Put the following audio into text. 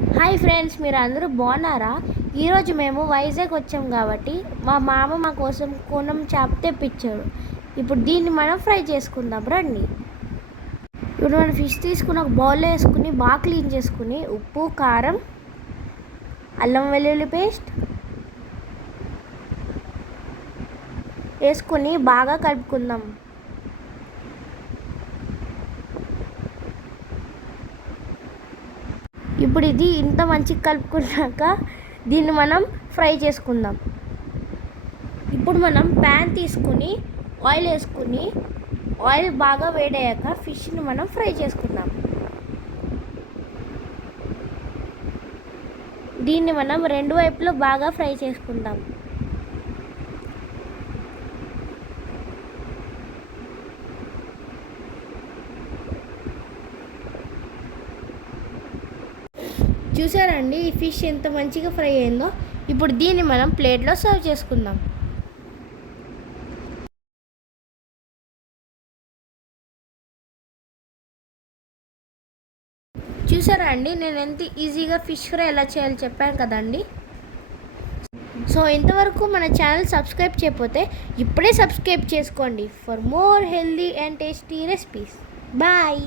Hi friends, మీరు అందరూ బాగున్నారా? ఈరోజు మేము వైజాగ్ వచ్చాం కాబట్టి మా మామ మా కోసం కోనం చేప తెప్పించాడు. ఇప్పుడు దీన్ని మనం ఫ్రై చేసుకుందాం రండి. ఇప్పుడు మనం ఫిష్ తీసుకుని ఒక బౌల్లో వేసుకుని బాగా క్లీన్ చేసుకుని ఉప్పు, కారం, అల్లం వెల్లుల్లి పేస్ట్ వేసుకుని బాగా కలుపుకుందాం. ఇప్పుడు ఇది ఇంత మంచిగా కలుపుకున్నాక దీన్ని మనం ఫ్రై చేసుకుందాం. ఇప్పుడు మనం ప్యాన్ తీసుకుని ఆయిల్ వేసుకుని ఆయిల్ బాగా వేడయ్యాక ఫిష్ని మనం ఫ్రై చేసుకుందాం. దీన్ని మనం రెండు వైపులో బాగా ఫ్రై చేసుకుందాం. చూసారండి ఈ ఫిష్ ఎంత మంచిగా ఫ్రై అయిందో. ఇప్పుడు దీన్ని మనం ప్లేట్లో సర్వ్ చేసుకుందాం. చూసారా అండి, నేను ఎంత ఈజీగా ఫిష్ ఫ్రై ఎలా చేయాలో చెప్పాను కదండి. సో ఇంతవరకు మన ఛానల్ సబ్స్క్రైబ్ చేయకపోతే ఇప్పుడే సబ్స్క్రైబ్ చేసుకోండి for more healthy and tasty recipes. Bye.